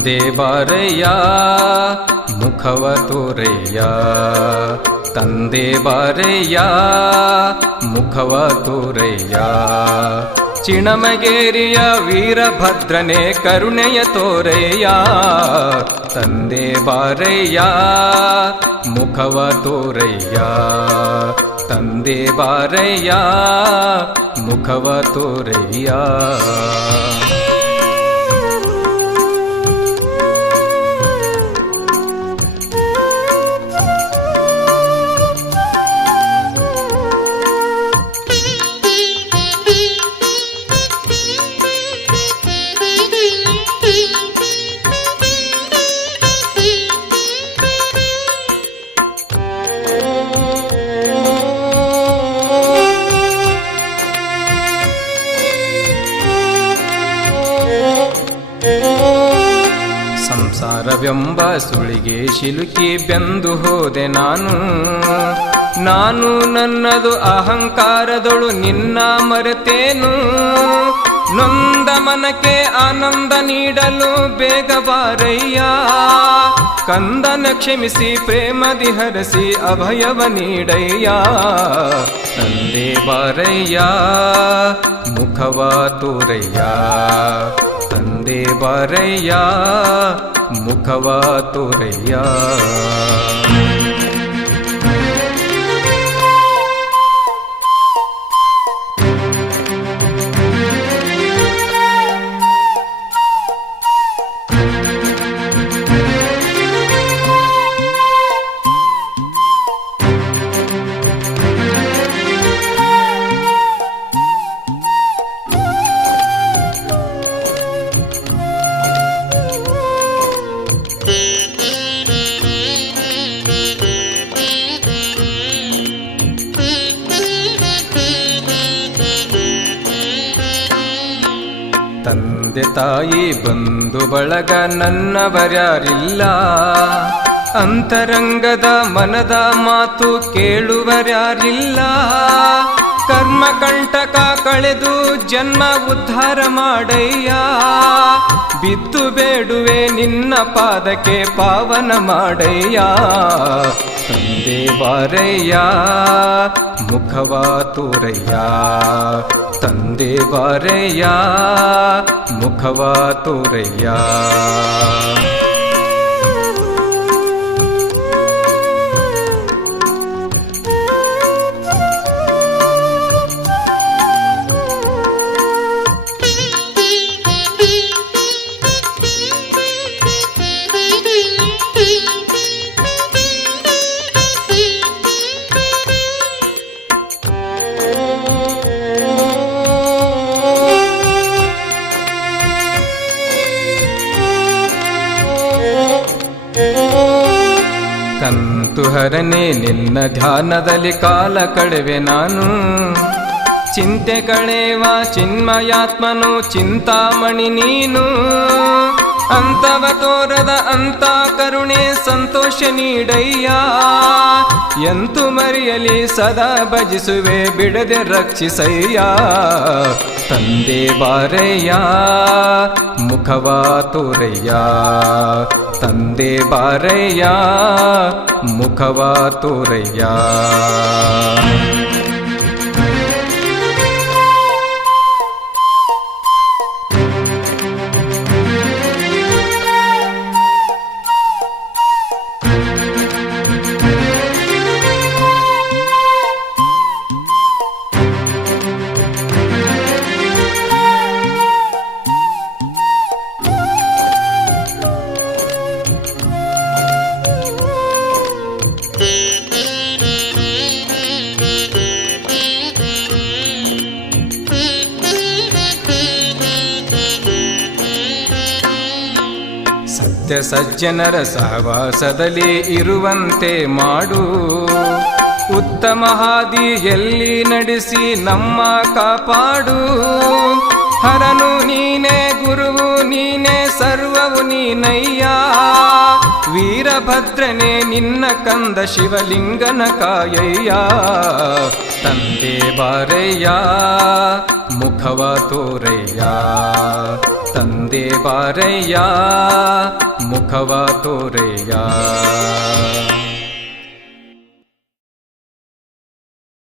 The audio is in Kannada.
ತಂದೆ ಬಾರಯ್ಯ, ಮುಖವ ತೋರಯ್ಯ. ತಂದೆ ಬಾರಯ್ಯ, ಮುಖವ ತೋರಯ್ಯ. ಚಿಣಮಗೇರಿಯ ವೀರಭದ್ರನೇ ಕರುಣೆಯ ತೋರಯ್ಯ. ತಂದೆ ಬಾರಯ್ಯ, ಮುಖವ ತೋರಯ್ಯ. ತಂದೆ ಬಾರಯ್ಯ, ಮುಖವ ತೋರಯ್ಯ. ಸಂಸಾರವೆಂಬ ಸುಳಿಗೆ ಶಿಲುಕಿ ಬೆಂದು ಹೋದೆ ನಾನು. ನಾನು ನನ್ನದು ಅಹಂಕಾರದೊಳು ನಿನ್ನ ಮರೆತೇನು. ನೊಂದ ಮನಕ್ಕೆ ಆನಂದ ನೀಡಲು ಬೇಗ ಬಾರಯ್ಯ. ಕಂದನ ಕ್ಷಮಿಸಿ, ಪ್ರೇಮದಿ ಹರಸಿ, ಅಭಯವ ನೀಡಯ್ಯ. ತಂದೆ ಬಾರಯ್ಯ, ಮುಖವ ತೋರಯ್ಯ. ತಂದೆ ಬಾರಯ್ಯ ಮುಖವ ತೋರಯ್ಯ ತಂದೆ ತಾಯಿ ಬಂಧು ಬಳಗ ನನ್ನವರ್ಯಾರಿಲ್ಲ. ಅಂತರಂಗದ ಮನದ ಮಾತು ಕೇಳುವರ್ಯಾರಿಲ್ಲ. ಕರ್ಮ ಕಂಟಕ ಕಳೆದು ಜನ್ಮ ಉದ್ಧಾರ ಮಾಡಯ್ಯ. ಬಿದ್ದು ಬೇಡುವೆ ನಿನ್ನ ಪಾದಕ್ಕೆ ಪಾವನ ಮಾಡಯ್ಯ. ತಂದೆ ಬಾರಯ್ಯ, ಮುಖವ ತೋರಯ್ಯ. देवारया मुखवा तोरया। ಕಂತು ಹರನೆ ನಿನ್ನ ಧ್ಯಾನದಲ್ಲಿ ಕಾಲ ಕಳೆವೆ ನಾನು. ಚಿಂತೆ ಕಳೆವ ಚಿನ್ಮಯಾತ್ಮನು ಚಿಂತಾಮಣಿ ನೀನು. ಅಂತವ ತೋರದ ಅಂತ ಕರುಣೆ ಸಂತೋಷ ನೀಡಯ್ಯ. ಎಂತು ಮರೆಯಲಿ ಸದಾ ಭಜಿಸುವೆ, ಬಿಡದೆ ರಕ್ಷಿಸಯ್ಯ. ತಂದೆ ಬಾರಯ್ಯ, ಮುಖವ ತೋರಯ್ಯ. ತಂದೆ ಬಾರಯ್ಯ ಮುಖವ ತೋರಯ್ಯ. ಸತ್ಯ ಸಜ್ಜನರ ಸಹವಾಸದಲ್ಲಿ ಇರುವಂತೆ ಮಾಡು. ಉತ್ತಮ ಹಾದಿಯಲ್ಲಿ ನಡೆಸಿ ನಮ್ಮ ಕಾಪಾಡು. ಹರನು ನೀನೇ, ಗುರುವು ನೀನೇ, ಸರ್ವವು ನೀನಯ್ಯ. ವೀರಭದ್ರನೇ, ನಿನ್ನ ಕಂದ ಶಿವಲಿಂಗನ ಕಾಯಯ್ಯ. ತಂದೆ ಬಾರಯ್ಯ, ಮುಖವ ತೋರಯ್ಯ. ತಂದೆ ಬಾರಯ್ಯ ಮುಖವ ತೋರಯ್ಯ.